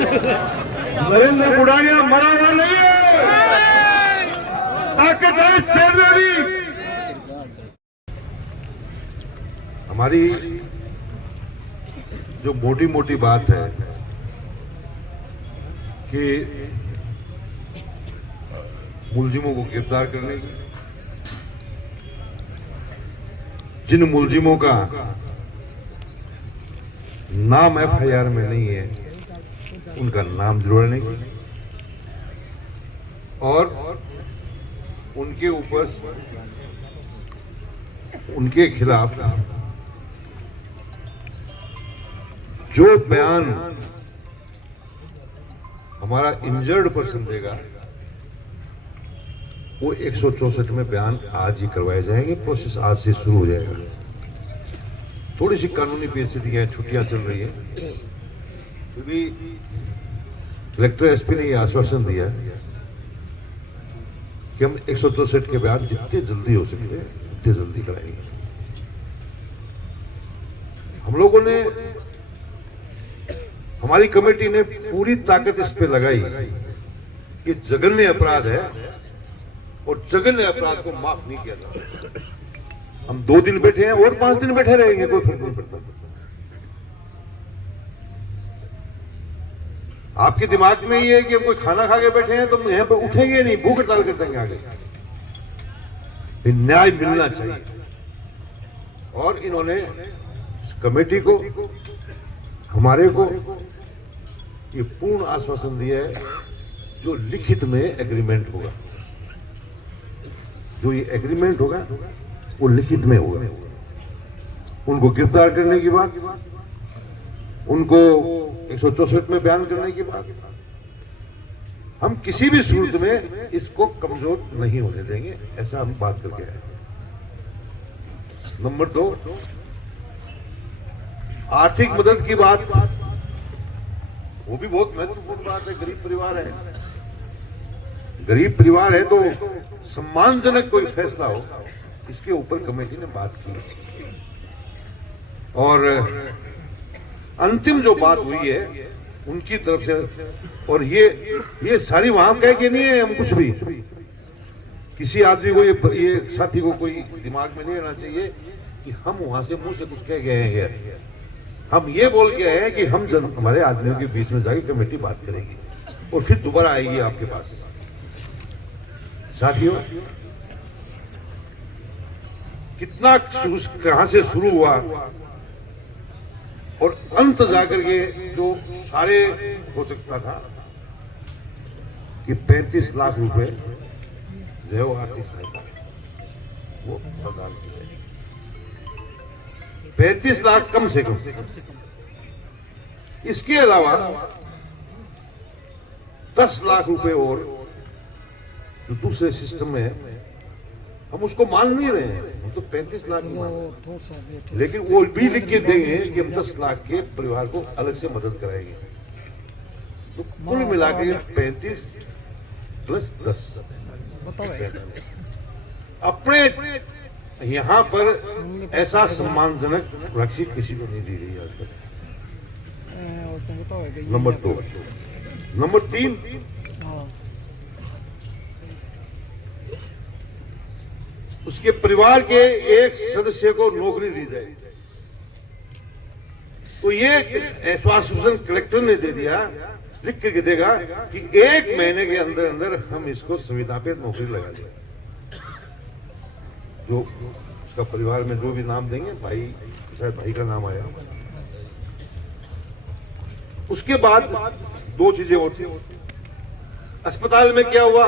नरेंद्र बुढ़ानिया मरा हुआ नहीं है, ताकत है शेर में भी। हमारी जो मोटी मोटी बात है कि मुलजिमों को गिरफ्तार करने की, जिन मुलजिमों का नाम एफआईआर में नहीं है उनका नाम जोड़ने की और उनके ऊपर उनके खिलाफ जो बयान हमारा इंजर्ड पर्सन देगा वो 164 में बयान आज ही करवाए जाएंगे। प्रोसेस आज से शुरू हो जाएगा। थोड़ी सी कानूनी परिस्थितियां, छुट्टियां चल रही हैं, फिर भी कलेक्टर एसपी ने यह आश्वासन दिया कि हम 164 के बयान जितने जल्दी हो सकते हैं उतने जल्दी कराएंगे। हम लोगों ने, हमारी कमेटी ने पूरी ताकत इस पे लगाई कि जघन्य अपराध है और जघन्य अपराध को माफ नहीं किया जाता। हम 2 दिन बैठे हैं और 5 दिन बैठे रहेंगे, कोई फर्क नहीं पड़ता। आपके दिमाग में ये है कि हम कोई खाना खा के बैठे हैं तो हम यहां पर उठेंगे नहीं, भूख हड़ताल कर देंगे आगे। न्याय मिलना चाहिए और इन्होंने कमेटी को, हमारे को ये पूर्ण आश्वासन दिया है जो लिखित में एग्रीमेंट होगा, जो ये एग्रीमेंट होगा वो लिखित में होगा। उनको गिरफ्तार करने की बात, उनको 164 में बयान करने की बात, हम किसी भी सूरत में इसको कमजोर नहीं होने देंगे, ऐसा हम बात करके आए। नंबर 2, आर्थिक मदद की बात, वो भी बहुत महत्वपूर्ण बात है। गरीब परिवार है, गरीब परिवार है तो सम्मानजनक कोई फैसला हो, इसके ऊपर कमेटी ने बात की और अंतिम जो बात हुई है उनकी तरफ से, और ये सारी वहां कह के नहीं है, हम कुछ भी किसी आदमी को, ये साथी को कोई दिमाग में नहीं रहना चाहिए कि हम वहां से मुंह से कुछ कह गए हैं। हम ये बोल के आए हैं कि हम हमारे आदमियों के बीच में जाके कमेटी बात करेगी और फिर दोबारा आएगी आपके पास। साथियों, कितना कहां से शुरू हुआ और अंत जाकर के जो सारे हो सकता था कि 35 लाख रुपए जो है वो आर्थिक सहायता वो प्रदान की जाए। 35 लाख कम से कम। इसके अलावा 10 लाख रुपए और जो दूसरे सिस्टम में है, हम उसको मान नहीं रहे हैं, हम तो 35 लाख मान रहे हैं, लेकिन वो भी लिख के देंगे कि हम 10 लाख के परिवार को अलग से मदद कराएंगे। तो कुल मिलाकर 35 + 10 अपने यहाँ पर ऐसा सम्मानजनक राशि किसी को नहीं दी गई आज तक। नंबर 2। नंबर 3, उसके परिवार के एक सदस्य को नौकरी दी जाए। तो ये आश्वासन कलेक्टर ने दे दिया, लिख के देगा कि 1 महीने के अंदर अंदर हम इसको संविदा पे नौकरी लगा देंगे। जो उसका परिवार में जो भी नाम देंगे, भाई, शायद भाई का नाम आया। उसके बाद 2 चीजें होती, अस्पताल में क्या हुआ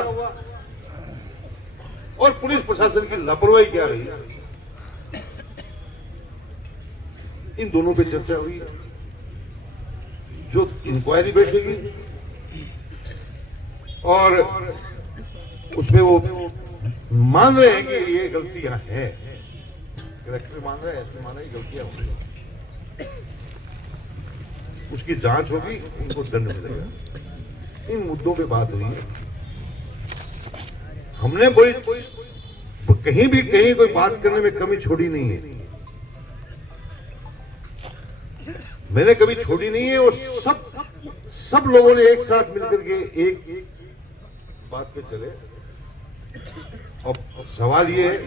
और पुलिस प्रशासन की लापरवाही क्या रही, इन दोनों पे चर्चा हुई। जो इंक्वायरी बैठेगी और उसमें वो मान रहे हैं कि ये गलतियां हैं, कलेक्टर मान रहे हैं, ऐसे मान रहे हैं गलतियां होंगी, उसकी जांच होगी, उनको दंड मिलेगा। इन मुद्दों पे बात हुई है। हमने कहीं कोई बात करने में कमी छोड़ी नहीं है, मैंने कभी छोड़ी नहीं है और सब लोगों ने एक साथ मिलकर के एक बात पे चले। अब सवाल ये है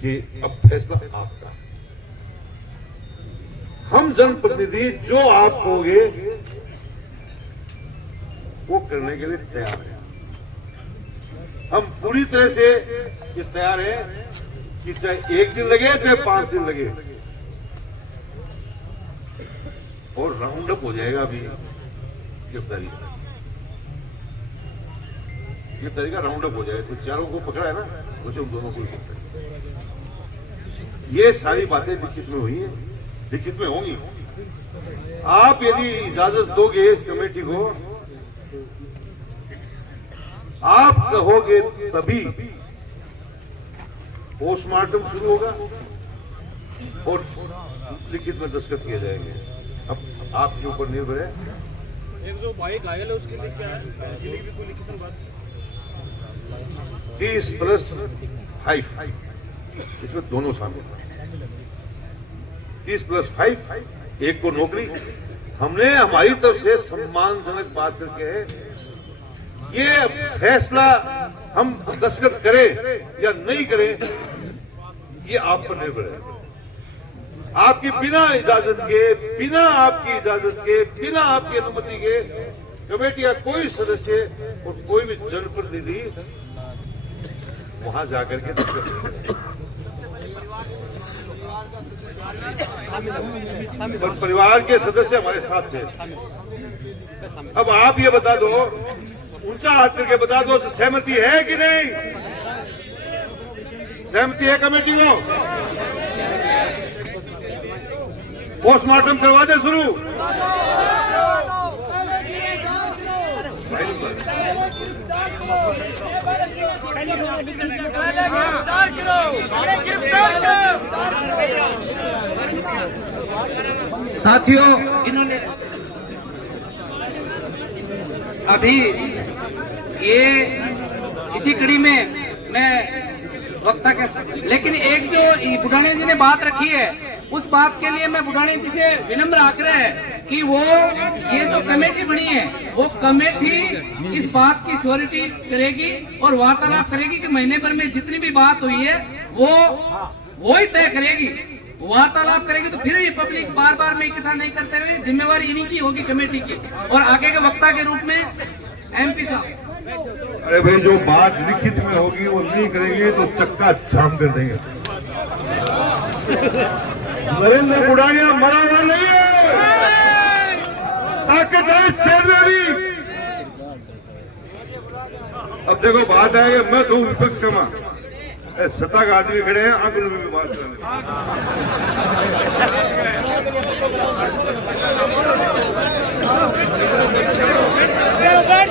कि अब फैसला आपका। हम जनप्रतिनिधि जो आप कहोगे वो करने के लिए तैयार हैं। हम पूरी तरह से ये तैयार हैं कि चाहे 1 दिन लगे चाहे 5 दिन लगे, और राउंड अप हो जाएगा अभी ये तरीका राउंड अप हो जाएगा। चारों को पकड़ा है ना, वैसे उन दोनों को पकड़ा। ये सारी बातें लिखित में हुई हैं, लिखित में होंगी। आप यदि इजाजत दोगे इस कमेटी को, आप कहोगे तभी पोस्टमार्टम शुरू होगा और लिखित में दस्तखत किए जाएंगे। अब आपके ऊपर निर्भर है। एक जो भाई घायल है उसके लिए क्या है, उसके लिए भी कोई लिखित बात? 30+5 इसमें दोनों शामिल हैं। 30+5 एक को नौकरी। हमने हमारी तरफ से सम्मानजनक बात करके ये फैसला हम दस्तखत करें या नहीं करें, ये आप पर निर्भर है। आपकी बिना इजाजत के, बिना आपकी इजाजत के, बिना आपकी अनुमति के कमेटी का कोई सदस्य और कोई भी जनप्रतिनिधि वहां जाकर के दस्तखत करें। और परिवार के सदस्य हमारे साथ थे। अब आप ये बता दो, ऊंचा हाथ करके बता दो, सहमति है कि नहीं? सहमति है कमेटी को? पोस्टमार्टम करवा दे शुरू। साथियों, इन्होंने अभी ये इसी कड़ी में मैं वक्ता के, लेकिन एक जो बुढ़ानी जी ने बात रखी है, उस बात के लिए मैं बुढ़ानी जी से विनम्र आग्रह है कि वो ये जो कमेटी बनी है, वो कमेटी इस बात की श्योरिटी करेगी और वार्तालाप करेगी कि महीने भर में जितनी भी बात हुई है वो ही तय करेगी, वार्तालाप करेगी। तो फिर ये पब्लिक बार बार में इकट्ठा नहीं करते हुए जिम्मेवारी इन्हीं की होगी, कमेटी की। और आगे के वक्ता के रूप में MP साहब। अरे भाई, जो बात लिखित में होगी वो नहीं करेंगे तो चक्का जाम कर देंगे। नरेंद्र बुढ़ानिया मरा हुआ नहीं है, ताकत है शेर में भी। अब देखो बात है कि मैं तो विपक्ष का मां, सत्ता का आदमी खड़े हैं, आंकड़ों में भी बात करने। बैठ